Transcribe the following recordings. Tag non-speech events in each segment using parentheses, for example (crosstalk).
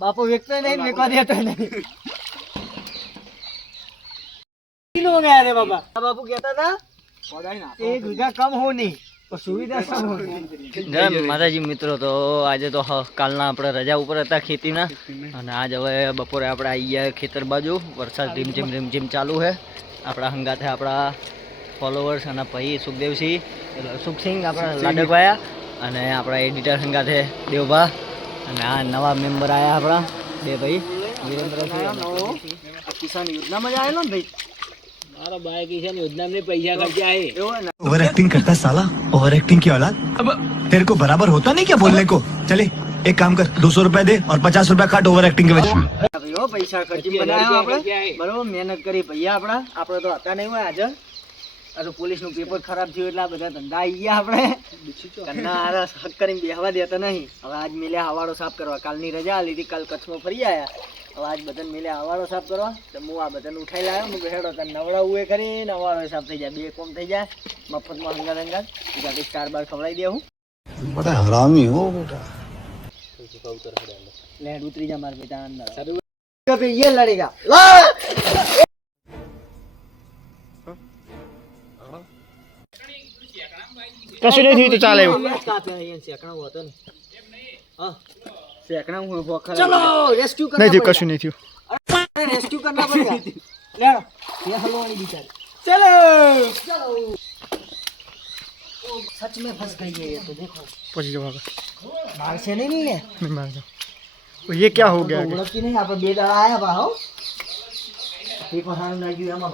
બાપુ વેચતો નહીં ને વેચવા દેતો નહીં. કિલો ગયા રે બાપા. બાપુ કહેતા હતા એક વીઘા કમ હો નહીં તો સુવિધા સમ હો જય માતાજી મિત્રો તો આજે તો કાલના આપણે રજા ઉપર હતા ખેતીના. અને આજ હવે બપોરે આપણે આવી ગયા ખેતર બાજુ. વરસાદ રીમ રીમ રીમ રીમ ચાલુ છે આપણા હંગાથે આપણા ફોલોવર્સ અને ભાઈ સુખદેવસિંહ સુખસિંહ આપણા લાડકવાયા અને આપણા એડિટર હંગાથે દેવભા. અને આ નવા મેમ્બર આવ્યા આપણા બે ભાઈ વિરેન્દ્રસિંહ અને કિસાન યોજનામાં જ આવેલો ને ભાઈ મારા બાય કિસાન યોજનામાં પૈસા ખર્ચા આવે એવો ને ओवर एक्टिंग करता है साला ओवर एक्टिंग की औलाद अब तेरे को बराबर होता नहीं क्या बोलने को चले एक काम कर दो सौ रुपए दे और पचास रुपया काट ओवर एक्टिंग के वजह ભાઈ હો, પૈસા ખર્ચી બનાવ્યા આપણે બરોબર મહેનત કરી ભૈયા આપણા આપણે તો હતા નહીં હોય હાજર અરે પોલીસનું પેપર ખરાબ થયું એટલે આ બધા ધંધા આવી ગયા આપણે. કન્ના આરા હક કરીને બેહવા દેતા નહીં. હવે આજ મેલે હવાડો સાફ કરવા. કાલની રજા લીધી કાલ કચ્છમાં ફરી આવ્યા હવે આજ બધાને મેલે હવાડો સાફ કરવા. તો હું આ બધાને ઉઠાઈ લાવ્યો હું બેહેડો તને નવડા એ કરીને હવાડો સાફ થઈ જાય. બે કોમ થઈ જાય. મફતમાં હંગાર હંગાર ગાડી ચાર બાર ખવડાવી દે હું બધા હરામી હો બેટા. લેડ ઉતરી જા મારા બેટા અંદર. યે લડેગા કશું નહીં થયું તો ચાલે એવું चलो रेस्क्यू करना નહીં થયું पड़ेगा। કશું નહીં થયું अरे रेस्क्यू करना पड़ेगा ले आओ, ये हलवानी बेचारी चलो चलो ओ, सच में फंस गई है ये तो देखो પછી જવા बाहर से नहीं नहीं है નહીં માર જાઓ. ये क्या हो गया आगे? ઓળખતી નહીં આપણે બે દાડા આયા બા હો એક વહાણ લાગ્યું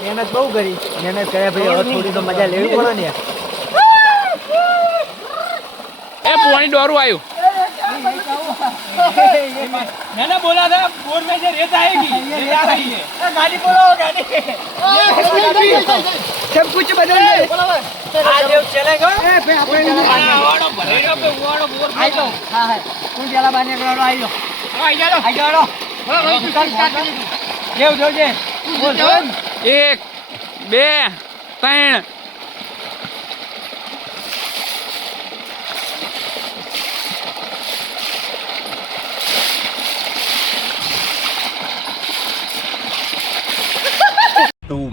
મહેનત બહુ કરી. મહેનત કર્યા ભાઈ હવે થોડી તો મજા લેવી પડે ને. એ પોણી દોરું આવ્યું ना ना बोला था बोर्ड में से रेत आएगी रेत आ रही है गाड़ी बोलो गाड़ी सब कुछ बदल गए आज चलेगा ए पे अपने वाड़ो भरेगा पे वाड़ो बोर्ड आई तो हां है कौन जाला बाने करो आई जाओ आई जाओ आई जाओ हां भाई तू स्टार्ट कर देव देव जे बोल 1 2 3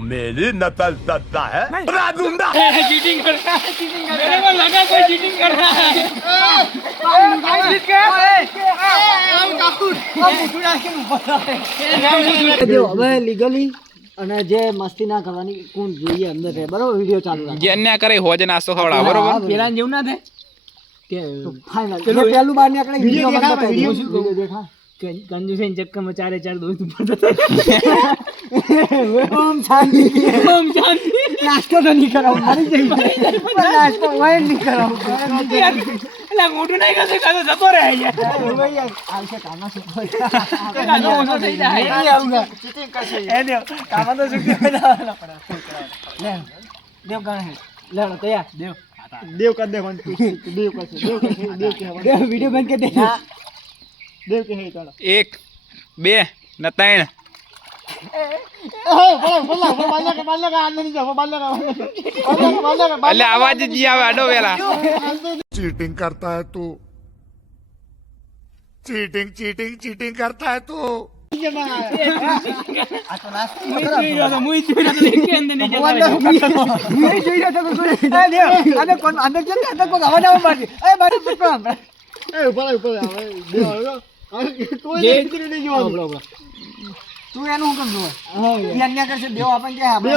मेरी नकल करता है चीटिंग कर रहा है मेरे को लगा कोई चीटिंग कर रहा है હવે લીગલી અને જે મસ્તી ના કરવાની કોણ જોઈએ અંદર છે બરોબર વિડિયો ચાલુ રાખ જે અન્યાય કરે હોજ નાસ્તો ખવડાવ બરોબર પેલા જેવું ના થાય કે ફાઇનલ પેલું પેલું બહાર નીકળે વિડિયો દેખા વિડિયો દેખા કંજુસેન ચક્કરમાં ચારે ચાર દોસ્ત (laughs) ઓમ શાંતિ. ઓમ શાંતિ. નાસ્તો તો નહીં કરાવું. મારી જઈ નાસ્તો હોય નહીં કરાવું. એટલે મોટું નહીં કરશે કાતો જતો રહે છે આવશે કામમાં શું કાતો ઓછો થઈ જાય. એ દેવ કામમાં તો શું કહેવાય? લે દેવ ગણ લેણો તૈયાર. દેવ. દેવ કર દે દેવ કરશે દેવ કરશે દેવ કહેવાનું વિડિયો બંધ કરી દે. કે હે ચાલો એક બે ને ત્રણ ચીટિંગ કરતા ચીટિંગ ચીટિંગ ચીટિંગ કરતા અંદર અંદર અવાજ આવવા માટે તો. એનું ઊંચો કરું. કોઈ ના.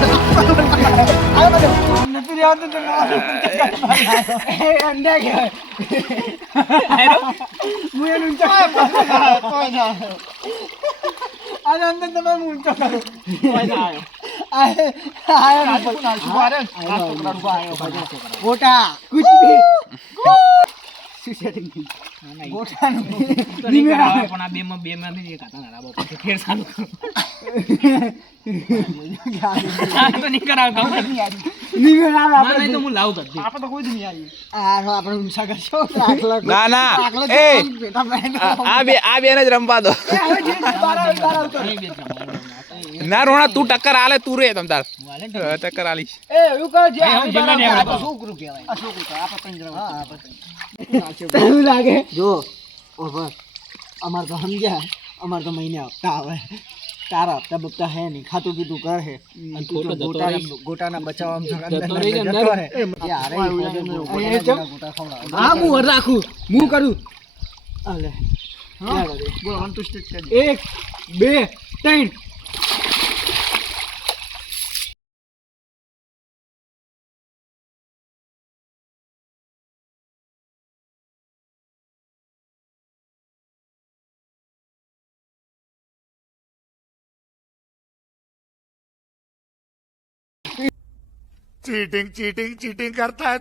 આને અંદર તમે હું ઊંચો કરું. ગોટા કુછ ભી ગોટા તો નહીં કરાવે પણ આ બે માં બે કાતા ના રાબો પછી ફેર ચાલુ નહીં કરાવ ના નહીં તો હું લાવું કદ આપણે તો કોઈ જ નહીં આવ્યું. આપણે ઊંચા કરશો દાખલા ના ના દાખલા એ તો પેટા પાડીને આ બે આ બેને જ રમવા દો આવતો. ના રોણા તું ટક્કર આલે તું રે તમ તાર ટક્કર આલી એ એવું કરો જે ભાઈ, આવે હું બહાર જમવા આવે. આ નહીં તો આવતો. છોકરું કહેવાય. આ છોકરું તો આપણે પંજરામાં. આ પતંગ. એવું લાગે જો ઓહો અમાર તો સમજ્યા અમાર તો મહિને હપ્તા આવે તારા હપ્તા બપ્તા હે નહીં. ખાતું પીતું કર હે. અને તું તો ગોટાના જતો રહી. અંદર. એ એ ગોટા ખવડાવે. હા હું રાખું. હું કરું. અલે હા. બોલો. એક બે ત્રણ. ઊભા ચીટિંગ ચીટિંગ કરતા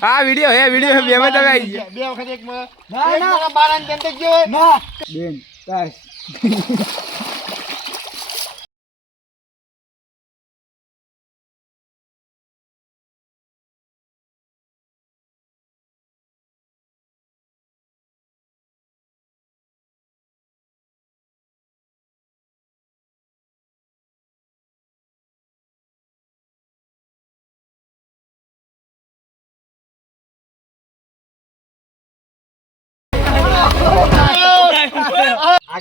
હા વીડિયો હે વીડિયો હે મહેમાન તમે આવી ગયા બે વખત એક બેન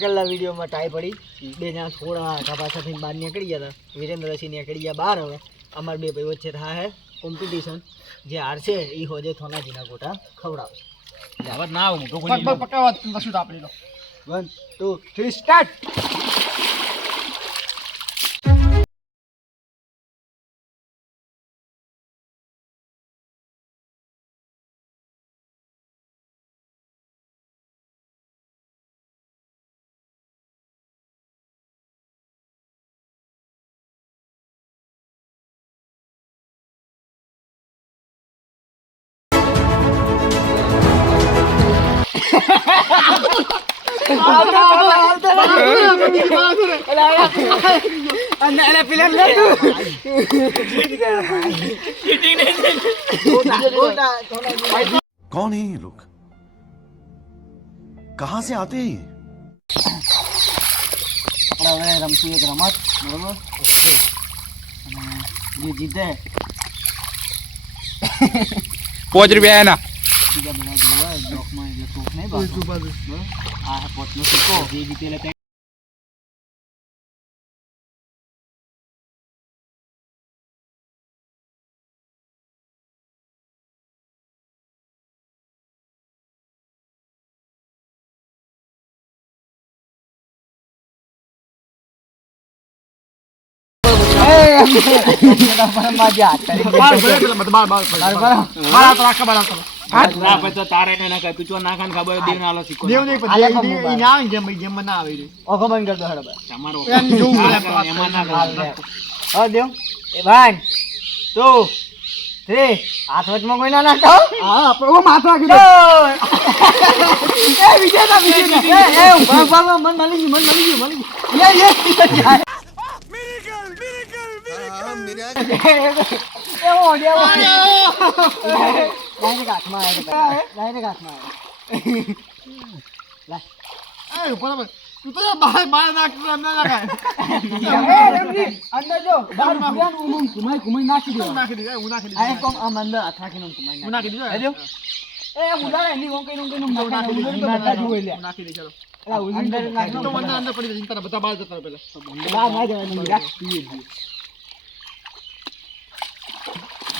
આગળના વિડીયોમાં ટાઈ પડી. બે જણા થોડા આખા પાછા થઈને બહાર નીકળી ગયા હતા. વિરેન્દ્રસિંહ નીકળી ગયા બહાર હવે. અમાર બે ભાઈ વચ્ચે થા હે કોમ્પિટિશન જે હારશે એ હોજે થોનાજીના ગોટા ખવડાવશે. હવે ના આવું મોટો પકાવવા કશું લો. વન ટુ થ્રી સ્ટાર્ટ कौन है ये लोग कहाँ से आते हैं ये આપણે હવે રમશું એક રમત બરોબર અને જે જીતે પાંચ રૂપિયા એના બીજા બધા જોવા જોકમાં એટલે ટોક નહીં બાંધો. બરોબર? આ પોતનો સિક્કો જે જીતે એટલે કંઈ મજા તારી બાર ભલે પેલા મત બાર બાર બાર. બાર હાથ રાખે, બાર હાથ રાખે. ના પછી તો તારે એને ના કહે ના ખબર દેવ ના આલો શીખો દેવ નહીં પણ આલે દેવ- પણ દેવ- ઈ ના આવે જેમ જેમ ના આવે ઈ. ઓખો બંધ કર દો હેડો ભાઈ તમારો એમ જોવું ના પડે. કરે, એમાં ના હાલ કરે. લે. હવે દેવ એ વન ટુ થ્રી હાથ વચમાં કોઈ ના નાખો હા આપણે હાથ રાખી દે. એ વિજેતા વિજેતા એ એ ઊભા ઊભા ઊભા, મન મળી ગયું મન મળી ગયું મળી ગયું યે યે એ ઓ દેવ ડાયરેક્ટ હાથમાં આવે ડાયરેક્ટ હાથમાં આવે એ ઉપર ઉપર. તું તો બહાર બહાર નાખ અંદર નાખાય અંદર જો. બહાર નાખ. કુમાઈ કુમાઈ નાખી દો નાખી દીધું હું નાખી આ કોમ આમ અંદર હાથ રાખીને આમ કુમાઈ નાખી દીધું હેજો એ ઉલાળે એની કોમ કઈ નું કઈ નું નાખી દીધું. તો બધા જોઈ લે નાખી દીધું એલા અંદર નાખી તો અંદર અંદર પડી જશે બધા બહાર જતા બહાર ના પીએ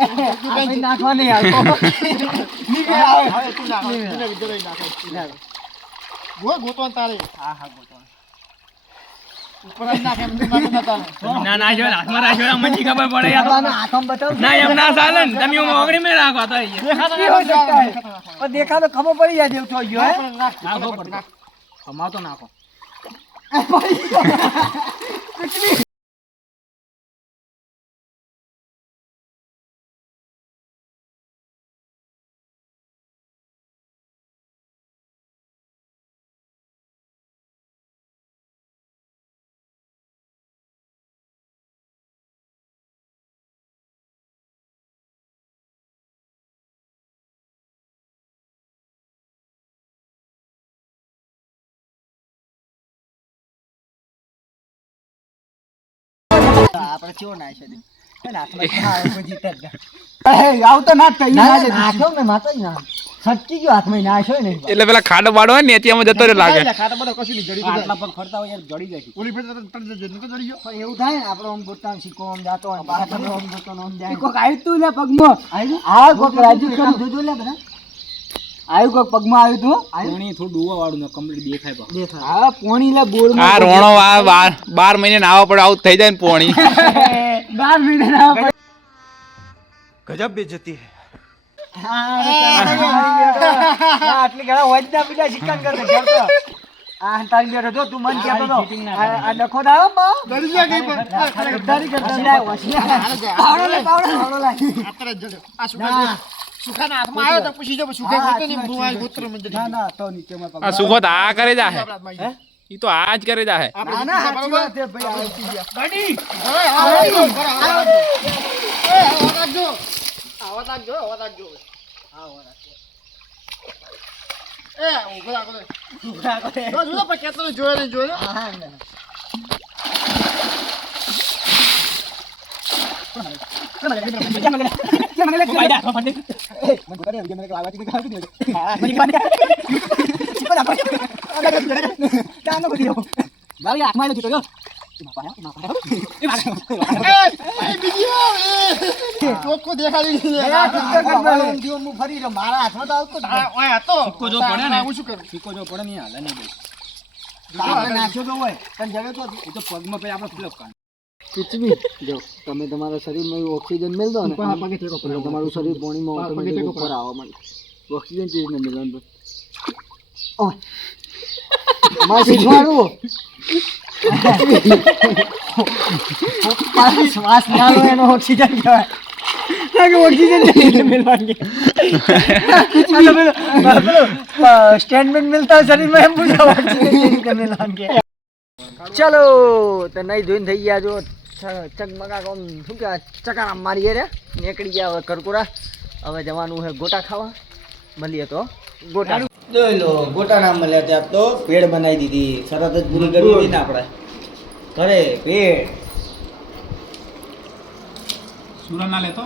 આવતો રહે. આ ભાઈ નાખવા નહીં આવતો નીકળ આવે હવે તું નાખ તું ને વિદ્યાલય નાખ. ગો ગોતવાન તારે. હા હા ના ના જો હાથમાં રાખજો ખબર પડે યાર. બાબાના હાથમાં બતાવ. ના એમ ના ચાલે ને તમે હું ઓગળી મેં રાખો તો. પણ દેખાતો ખબર પડી જાય જેવું થઈ ગયો નાખો નાખ પડતો. નાખો. હાથમાં નાખ્યો ને. એટલે પેલા ખાડો બાડો હોય ને ત્યાંમાં જતો રહ્યો લાગે. ખાતા બધા કશું નહીં જડી આટલા પગ ફરતા હોય યાર જડી જાય. ઓલી ફેર તરત તરત જડી ગયો. પણ એવું થાય ને આપણે આમ ગોતા શીખો જાતો ગોતો જાય કોક આવ્યું તું લે પગમાં. આવ્યું કોક રાજુ કરું જોજો લે બધા. આવ્યું કોક પગમાં આવ્યું તું? પોણી થોડું ડૂવા વાળું કમ્પ્લીટ દેખાય પણ દેખાય. હા પોણી લે બોર આ રોણો આ 12 મહિને નાવા પડે આવું થઈ જાય ને પોણી. (laughs) 12 મહિને નાવા પડે. ગજબ બેજતી હે. આટલી ઘણા હોય બીજા શિકાન કરતો ઘર આ તારી બેઠો તું મન કહેતો તો. સુખાના હાથમાં આવ્યો તો પૂછી જો સુખા ગોતો નહીં હું આ ગોત્રમાં જડી ના ના તો નીચે માં આ સુખો તો આ કરે જાહે આપણા હાથમાં આવી ઈ તો આ જ કરે જાહે ના ના સાચી વાત છે ભાઈ આવતી ગયા. ગયો આવા રાખજો આવા રાખજો એ ઊભા રાખો રે. જો જો પણ કેટલો જોયો નહીં જોયો હા ના એ એ બીજી આવે ચોખ્ખું દેખાડી દીધું. ફરી રહ્યો મારા હાથમાં તો આવતો જ આ ઓય હતો સિક્કો જો પડે ને. હું શું કરું સિક્કો જો પડે ને. હાલે નહીં પગમાં પછી આપણે ફિલઅપ પૃથ્વી. જો તમે તમારા શરીરમાં ઓક્સિજન મેળવો ને તમારું શરીર પાણીમાં ઓટોમેટિક ઉપર આવવા માંડે. ઓક્સિજન ચીજ ને મેળવાનું મારે શીખવાડવું? શ્વાસ ના આવે એનો ઓક્સિજન કહેવાય. સ્ટેન્ડમેન્ટ મિલતા શરીરમાં એમ પૂછાવા ચલો તો નહીં જોઈને થઈ ગયા જો ચકમકા કોમ. શું કહેવાય? ચકાણા મારીએ રે. નીકળી ગયા હવે કરકુરા હવે જવાનું હે ગોટા ખાવા. મળીએ તો. ગોટા. જોઈ લો ગોટા ના મળ્યા ત્યાં તો. ભેળ બનાવી દીધી. સરત જ પૂરી કરી દીધી ને આપણે. ઘરે ભેળ સુરા ના લેતો?